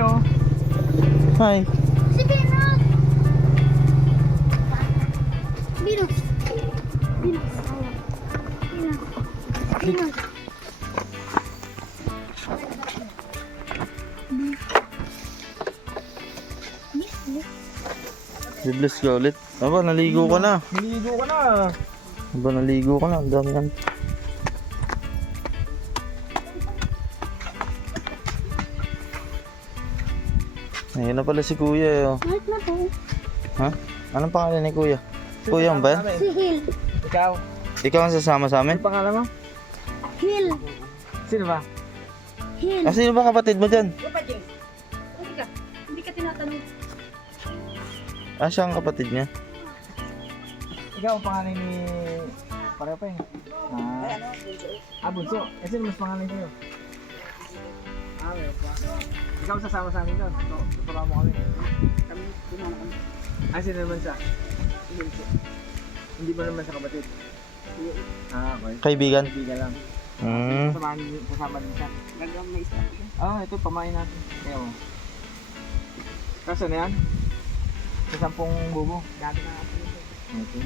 O. Hi. Si! Venus! Venus! Venus! Venus! Biblis ka ulit. Aba, naligo ka na. Niligo ka na. Aba, naligo ka na. Ang dami yan. Ayun na pala si kuya eh. oh. Kahit na po. Ha? Anong pangalan ni kuya? Kuya ba? yan? Si Hill. Ikaw. Ikaw ang sasama sa amin? Ano pangalan mo? Hill. Sino ba? Hill. Ah, sino ba kapatid mo dyan? Pa, James? Hindi ka. Hindi ka tinatanong. Ah, siya ang kapatid niya. Ikaw ang pangalan ni... Pareho pa yun. Ah, ah bunso. Eh, sino mas pangalan sa'yo? Pa. Ikaw sasama sa amin doon. So, tuturuan mo kami. Kami, kumana kami. Ah, sino naman siya? Hindi ko. Hindi ba naman siya kapatid? Ah, okay. Kaibigan. Kaibigan lang. Hmm. Sasama niyo, sasama din siya. Gagawin may stop ko. Ah, ito pamain natin. Kaya mo. Kaso na yan? Sa sampung bubo. Gabi na ako. Okay.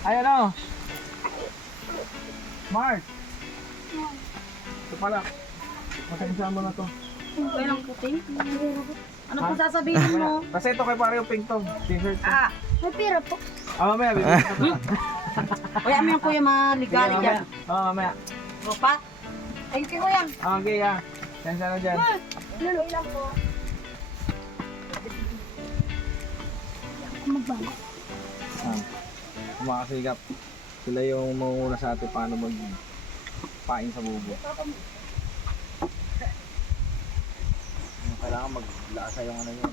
Ay, ano? Mark! Ito pala. Mo na to. Okay lang. Ano pa sasabihin mo? Mamaya. Kasi ito kay pare yung pink to. T-shirt to. Ah, May pera po. Ah, mamaya. Bibili ka pa. kaya mo yung kuya maligali Sige, dyan. mamaya. Oo, mamaya. O pa? Thank you kuya. Ah, Okay, ah. Sensya na dyan. Lalo ilang po. Magbalik. Ah. Kumakasigap. Sila yung manguna sa atin paano mag pain sa bubo. Kailangan maglasa yung ano yun.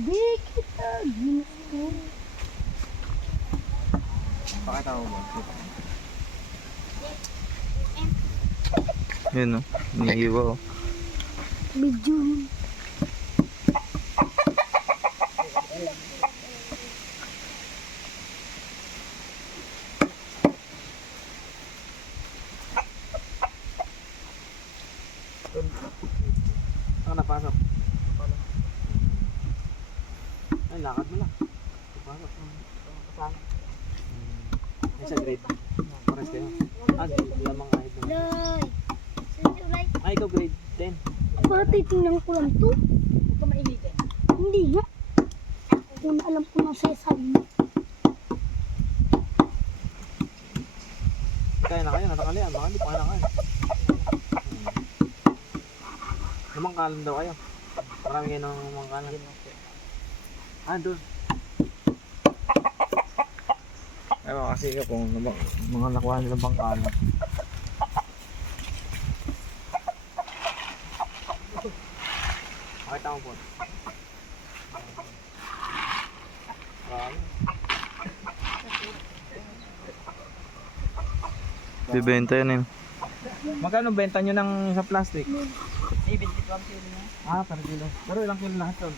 Di kita. Pakita mo ba? Yun oh. Iniiwa oh. Medyo. Saan napasok? Ay, lakad mo lang. Pasok. Kasama. Ay, sa grade. Pares kayo. Ah, grade. Lamang kahit naman. Loy. Sige, like. Ah, ikaw grade 10. Para titingnan ko lang to. Huwag ka mainitin. Hindi nga. Kung alam ko na sa'yo sabi mo. Kaya na kayo, natakalian. Baka hindi pa na kayo. Lamang kalam daw kayo. Marami kayo ng mga kalam. Ah, doon. Mga kasi ka kung namang, mga nakuha nilang bang kalam. Pakita mo po. Marami. Bibenta yan eh. Magkano benta nyo ng sa plastic? 72 ang kilo niya. Ah, per kilo. Pero ilang kilo lahat to?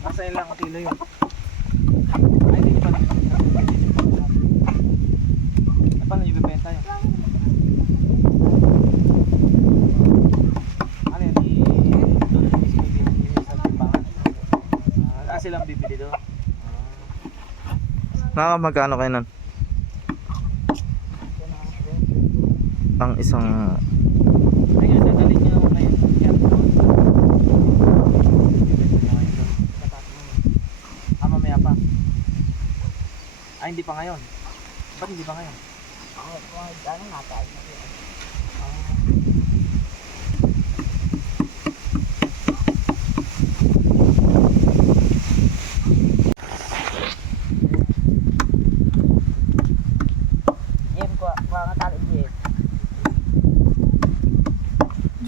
Nasa ilang kilo yun? Ay, hindi pa naman. Ay, paano nyo bibenta yun? Ano yun? Doon mismo bibili sa timbangan. Ah, silang bibili doon. Ah. Nakakamagkano kayo nun? Isang... Ayun, dadalhin ngayon. Yan. Bibenta nyo ngayon doon. Ah, mamaya pa. Ah, hindi pa ngayon. Ba't hindi pa ngayon? Ano nga tayo na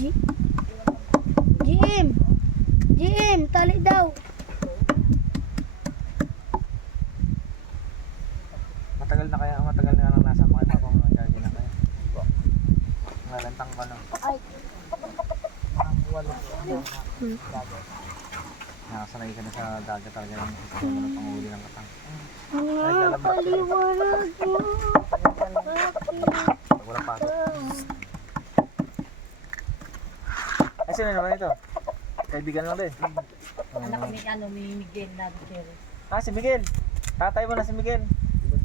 G? GM! GM, tali daw. Kaibigan lang din. Anak ni ano ni Miguel na Gutierrez. Ah, si Miguel. Tatay mo na si Miguel.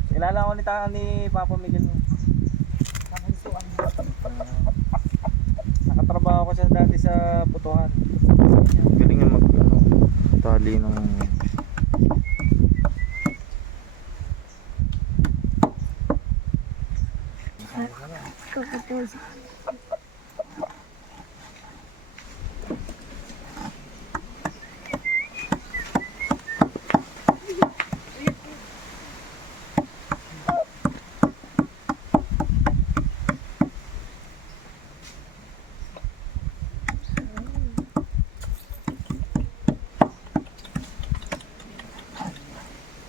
Kilala ko ni, ta ni Papa Miguel. Kabunsuan mo. Ah, nakatrabaho ko siya dati sa Putuhan. Galing nga mag ano, tali ng Kapatid.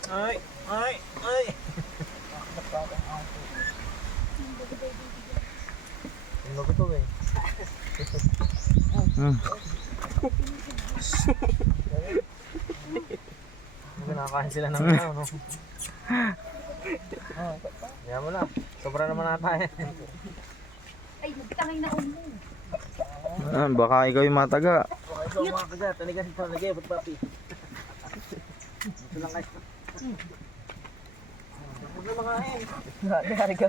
Ay, ay, ay. Ano ko to eh? Hmm. Kinakain sila ng ano, no? Oh, mo na. Sobra naman ata eh. Ay, nagtangay na umo. Ah, baka ikaw yung mataga. Mga ito, mga kagat. Taligan ito. Lagay, ba't papi? Ito lang kayo. Huwag na eh. Nari ka.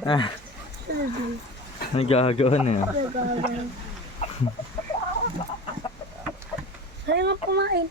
Nagagawa na yun. Kaya nga kumain.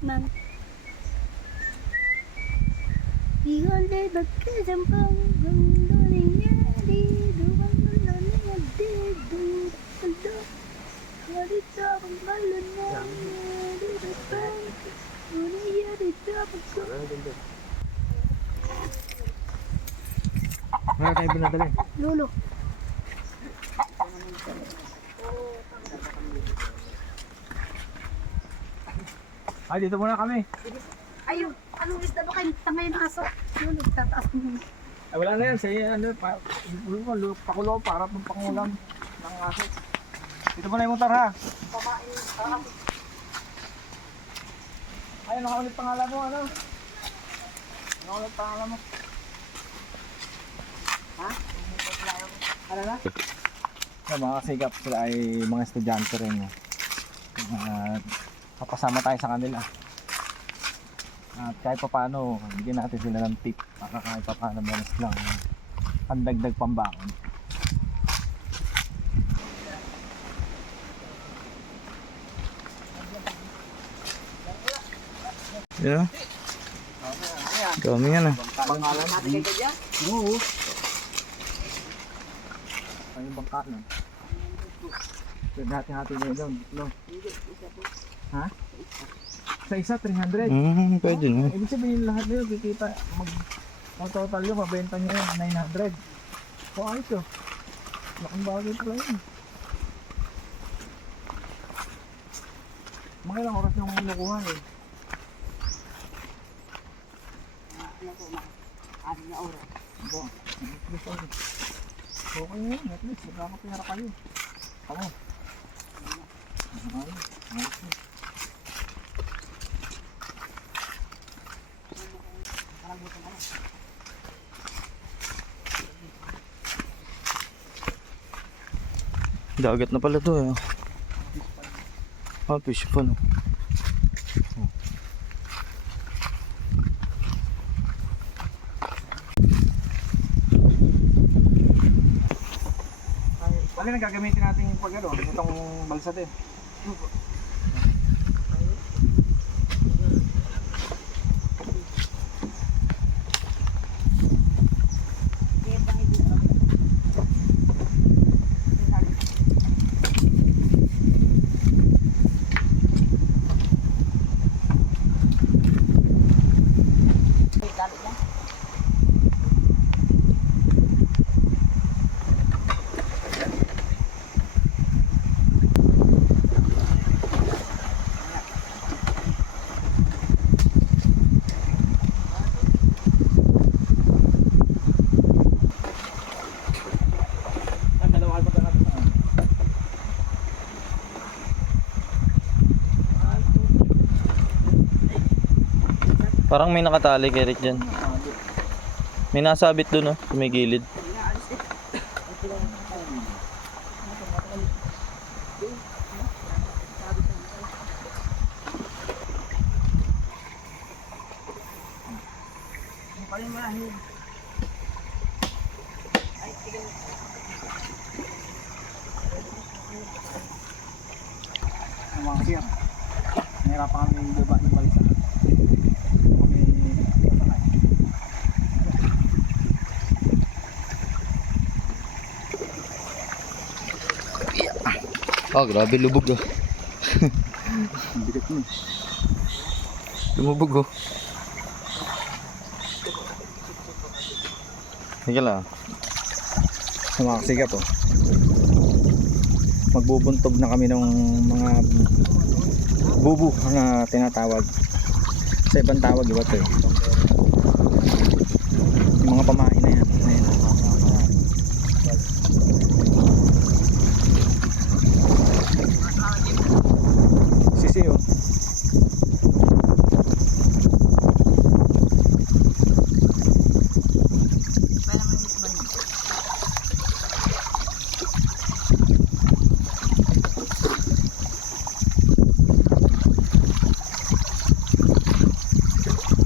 Ma'am. Hihali nagkasampang ganda niya dito ang ganda niya dito Ganda Halita ang malan mo dito pang Uniya dito pagso Wala tayo binadali. Lolo Ay, dito muna kami. Ayun, anong isda ba kayo tangay ng aso? Yun, tataas mo. Ay, wala na yan. Sa ano, pa, pakulo para pang pangulam ng aso. Dito muna yung motor ha. Ay, nakaulit pangalan mo, ano? Nakaulit pangalan mo. Ha? Ano na? So, mga kasigap sila ay mga estudyante rin. At kapasama tayo sa kanila. At kahit pa paano, bigyan natin sila ng tip para kahit pa paano meron silang pandagdag pambangon. Yeah. Dami yan ah. Pangalan? Oo. Ano yung bangka nun? Pwede natin natin yun doon. No? Ha? Sa isa, 300. Hmm, pwede na. Ibig sabihin lahat nila kikita mag ang total yun, mabenta nyo yun, 900. So ayos yun. Laking bagay pala yun. Mga ilang oras yung nakuha eh. Aba, at least ano. Okay na yun, at least magkakapera kayo. Tama. Ayos, ayos Dagat na pala to eh. Ah, fish pa no. Ay, alin ang gagamitin natin yung pag ano, itong balsa din. Parang may nakatali kay Rick dyan. May nasabit dun oh, sa may gilid. Ang mga sir. Nahirapan kami yung baba ng balisa. Kami sasakay. Oh, grabe lubog oh. Ang bigat mo. Lumubog oh. Sige lang. Sa mga kasigat oh. Magbubuntog na kami ng mga bubu na tinatawag. Sa ibang tawag iba to eh. Yung mga pamain na yan. Ayan. Sisi oh.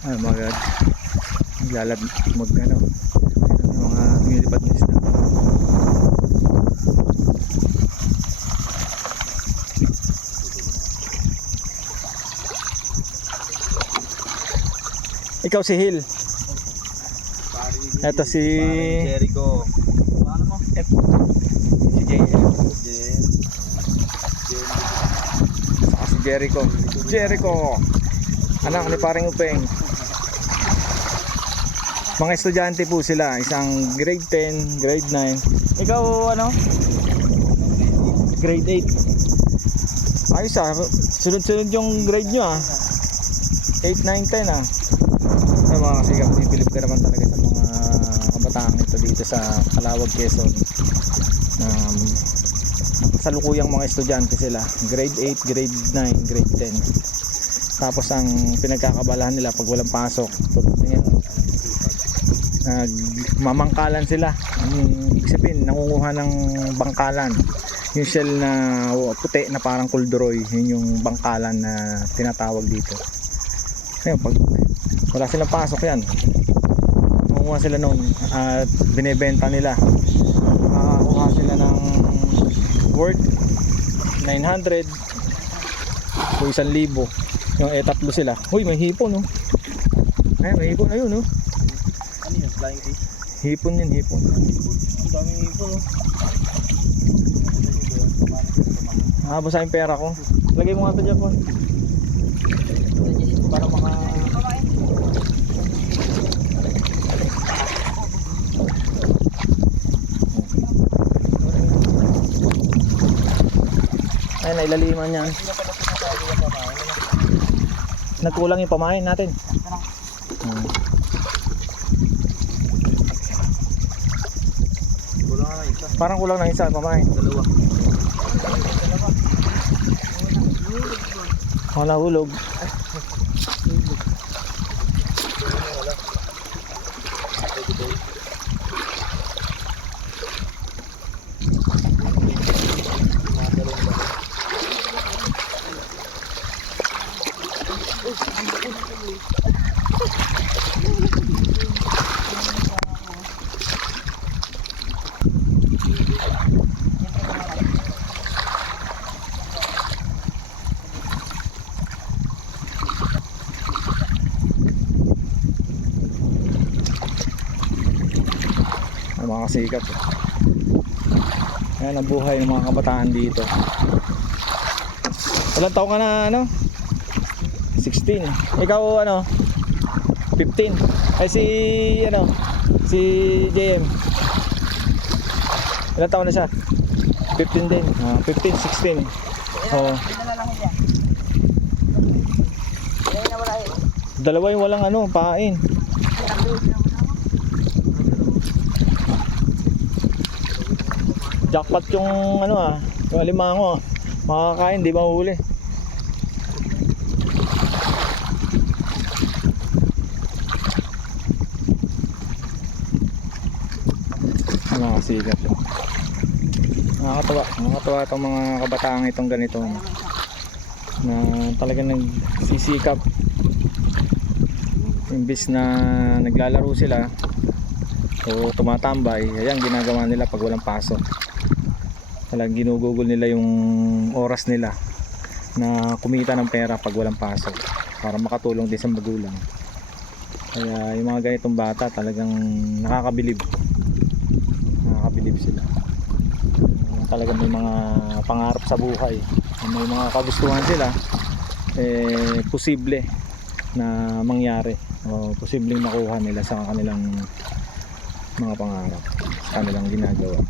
Ay mga god. Maglalab mag ano. Mga nilipad na isda. Ikaw si Hill. Ito si Jericho. Paano mo? si JL. Si Jericho. Jericho! Anak ni paring Upeng. Mga estudyante po sila. Isang grade 10, grade 9. Ikaw ano? Grade 8. Ayos ah. Sunod-sunod yung grade nyo ah. 8, 9, 10 ah. Ay, mga kasigap, bibilib ka naman talaga sa mga kabataan ito dito sa Kalawag, Quezon. Um, salukuyang mga estudyante sila grade 8, grade 9, grade 10 tapos ang pinagkakabalahan nila pag walang pasok tulad niya nagmamangkalan sila. Ibig sabihin nangunguha ng bangkalan. Yung shell na puti na parang kulduroy yun yung bangkalan na tinatawag dito. Ngayon pag wala silang pasok yan. Nangunguha sila nun at binebenta nila. Nakakakuha sila ng worth 900 o 1,000 yung eh tatlo sila. Uy may hipon no? Ay may hipon. Ayun no? Flying fish? hipon yun hipon Ang daming ipon oh. Nakabasa yung pera ko. Lagay mo nga ito dyan po. Para maka... Ayun, nailaliman yan. Nagkulang yung pamain natin. Hmm. Na isa. Parang kulang ng isa pamain. Dalawa. Mga nahulog. Ang mga kasikat. Ayan ang buhay ng mga kabataan dito. Ilang taon ka na ano? 16. Ikaw ano? 15. Ay si ano? Si JM. Ilang taon na siya? 15 din. Ah, 15, 16. Oo. Dalawa yung walang ano, pain. jackpot yung ano ah. Yung alimango ah. makakain di mahuli. Nakasigat nakakatawa. Nakakatawa itong mga kabataan itong ganito ano. na, na talaga nagsisikap. Imbis na naglalaro sila o tumatambay ayan ginagawa nila pag walang pasok Talagang ginugugol nila yung oras nila na kumita ng pera pag walang pasok para makatulong din sa magulang. Kaya yung mga ganitong bata talagang nakakabilib. Nakakabilib sila. Talagang may mga pangarap sa buhay. May mga kagustuhan sila eh posible na mangyari o posibleng makuha nila sa kanilang mga pangarap sa kanilang ginagawa.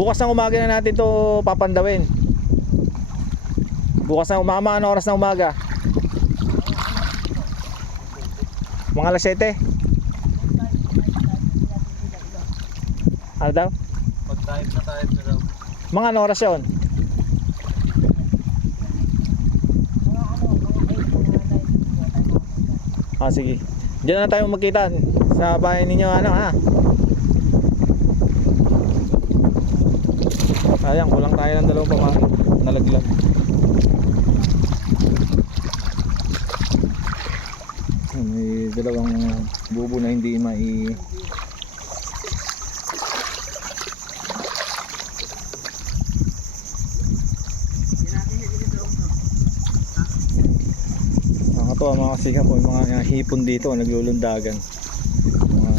Bukas ng umaga na natin to papandawin. Bukas ng umaga, ano oras ng umaga? Mga alas 7? Ano daw? Pag-time na time na. Mga ano oras yun? Ah, sige. Diyan na tayo magkita sa bahay ninyo ano ha. Ayan, kulang tayo ng dalawang pamangkin. Nalaglag. Ayan, May dalawang bubo na hindi mai Nakakatuwa mga kasika po, yung mga hipon dito naglulundagan. Mga,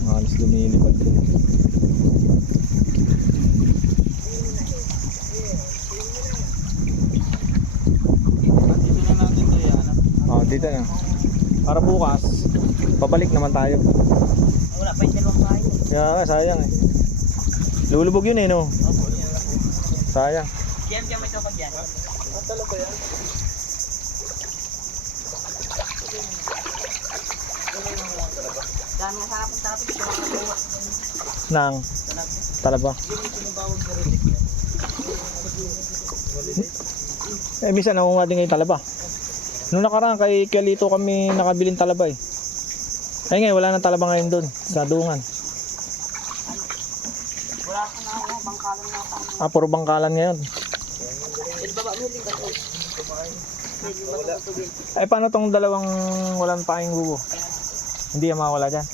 mga halos lumilipad sila. Dito na natin to yan. Oh, dito na. Para bukas, pabalik naman tayo. Wala pa yung dalawang. Kaya nga, sayang eh. Lulubog yun eh, no? Sayang. Kiyam kiyam ito pag yan. Dami nga sa hapon mga buwa. Nang, talaba. Eh, minsan nangunga din ngayon talaba. Noong nakaraan kay Kialito kami nakabiling talaba eh. Ay ngayon, wala nang talaba ngayon doon sa dungan. Wala ko na ako, bangkalan na ako. Ah, puro bangkalan ngayon. Ay, paano tong dalawang walang paing bubo? Hindi yan mawala dyan.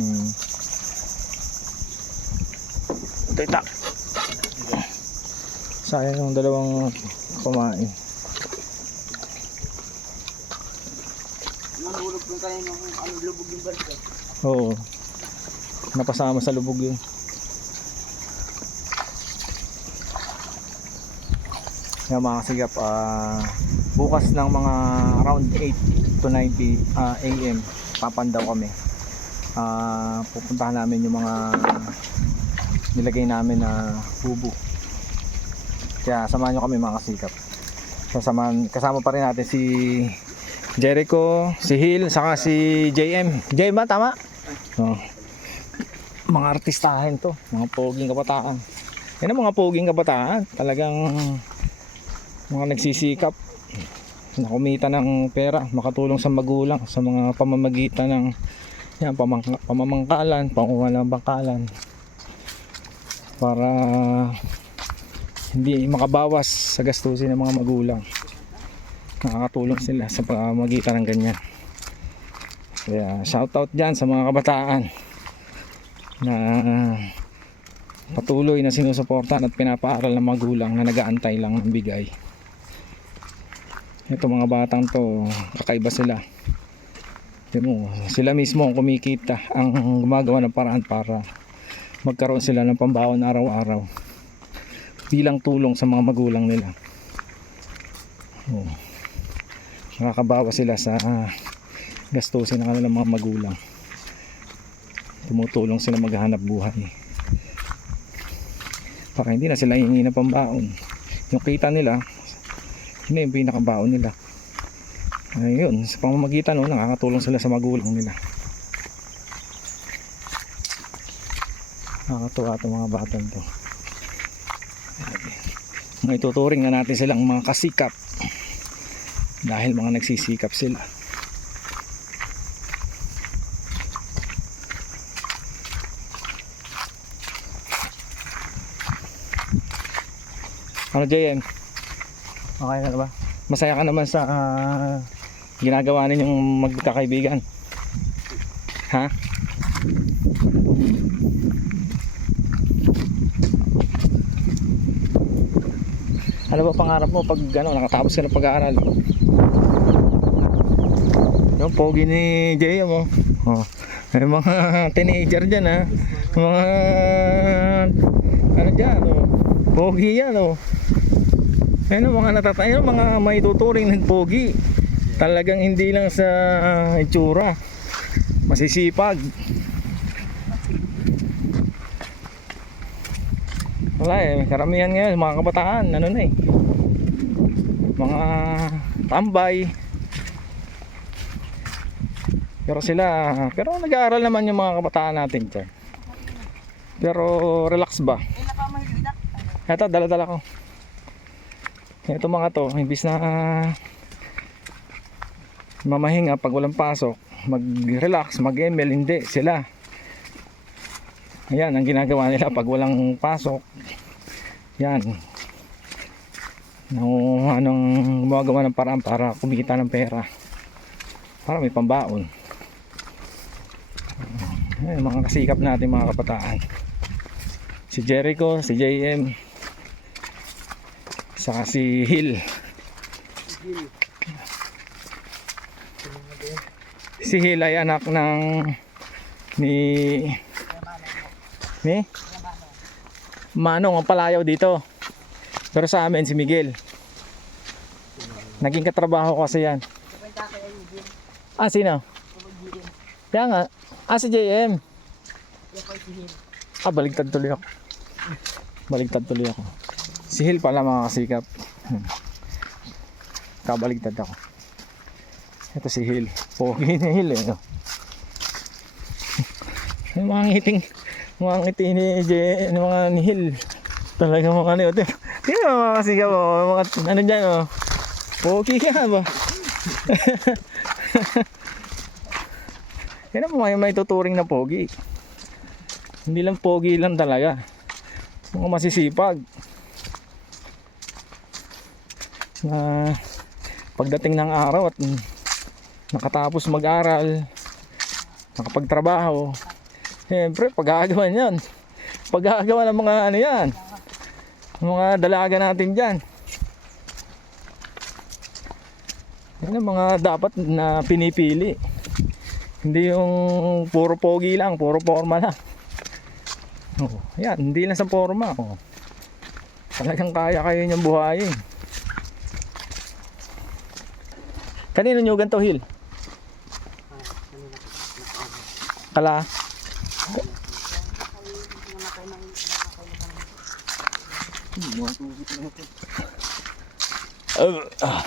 Hmm. Tita. Sayang yung dalawang kumain. Nahulog ko kayo ng ano, lubog yung balsa. Oo. Napasama sa lubog yun. Yung mga sigap, ah, bukas ng mga around 8 to 9 p, ah, a.m. papandaw kami. Ah, pupuntahan namin yung mga nilagay namin na bubo. Kaya samahan nyo kami mga kasikap. Kasama, kasama pa rin natin si Jericho, si Hill, saka si JM. JM ba? Tama? Oh. Mga artistahin to, mga poging kabataan. Yan ang mga poging kabataan, talagang mga nagsisikap na kumita ng pera, makatulong sa magulang sa mga pamamagitan ng yan, pamang, pamamangkalan, panguha ng bangkalan. Para hindi makabawas sa gastusin ng mga magulang. Nakakatulong sila sa pamamagitan ng ganyan. Kaya shoutout dyan sa mga kabataan na patuloy na sinusuportahan at pinapaaral ng magulang na nagaantay lang ng bigay ito mga batang to kakaiba sila. Mo, sila mismo ang kumikita ang gumagawa ng paraan para magkaroon sila ng pambaon araw-araw bilang tulong sa mga magulang nila. Oh. nakakabawa sila sa ah, gastusin ng kanilang mga magulang. Tumutulong sila maghanap buhay. Para hindi na sila hihingi ng pambaon. Yung kita nila yun na yung pinakabaon nila? Ayun sa pamamagitan no, nakakatulong sila sa magulang nila. Nakakatuwa itong mga batang to. May tuturing na natin silang mga kasikap. Dahil mga nagsisikap sila. Ano JM? Okay ka na ba? Masaya ka naman sa ah, ginagawa ninyong magkakaibigan ha? Ano ba pangarap mo pag ano, nakatapos ka ng pag-aaral? Yung pogi ni Jay mo. Oh. May mga teenager dyan ha. Mga ano dyan oh. Pogi yan oh. Ayun ang mga natatayo, mga may tuturing ng pogi. Talagang hindi lang sa itsura. Masisipag. Wala eh, karamihan ngayon, mga kabataan, ano na eh. Mga tambay. Pero sila, pero nag-aaral naman yung mga kabataan natin dyan. Pero relax ba? Ito, dala-dala ko. Ito mga to, imbis na mamahinga pag walang pasok, mag-relax, mag-ML, hindi, sila. Ayan, ang ginagawa nila pag walang pasok. Yan. Nung anong gumagawa ng paraan para kumita ng pera. Para may pambaon. Ayan, mga kasikap natin mga kabataan. Si Jericho, si JM, saka si Hill. Si Hill ay anak ng ni ni Manong ang palayaw dito. Pero sa amin si Miguel. Naging katrabaho kasi yan. Ah, sino? Kaya nga. Ah, si JM. Ah, baligtad tuloy ako. Baligtad tuloy ako. Si Hill pala mga kasikap. Hmm. Kabaligtad ako. Ito si Hill. Pogi ni Hill eh. No? Yung mga ngiting mga ngiti ni J, ng mga ni Hill. Talaga mga ano yun. Tingnan mo mga kasikap mo. Mga ano dyan oh. Pogi ka ba? Yan ang mga may tuturing na pogi. Hindi lang pogi lang talaga. Mga masisipag. Na pagdating ng araw at nakatapos mag-aral, nakapagtrabaho, siyempre pag-aagawan yan. Pag-aagawan ng mga ano yan, mga dalaga natin dyan. Yan ang mga dapat na pinipili. Hindi yung puro pogi lang, puro forma lang. Oh, yan, hindi lang sa forma. Oh. Talagang kaya kayo niyang buhayin. Kanino nyo ganito, Hill? Kala? Uh, ah.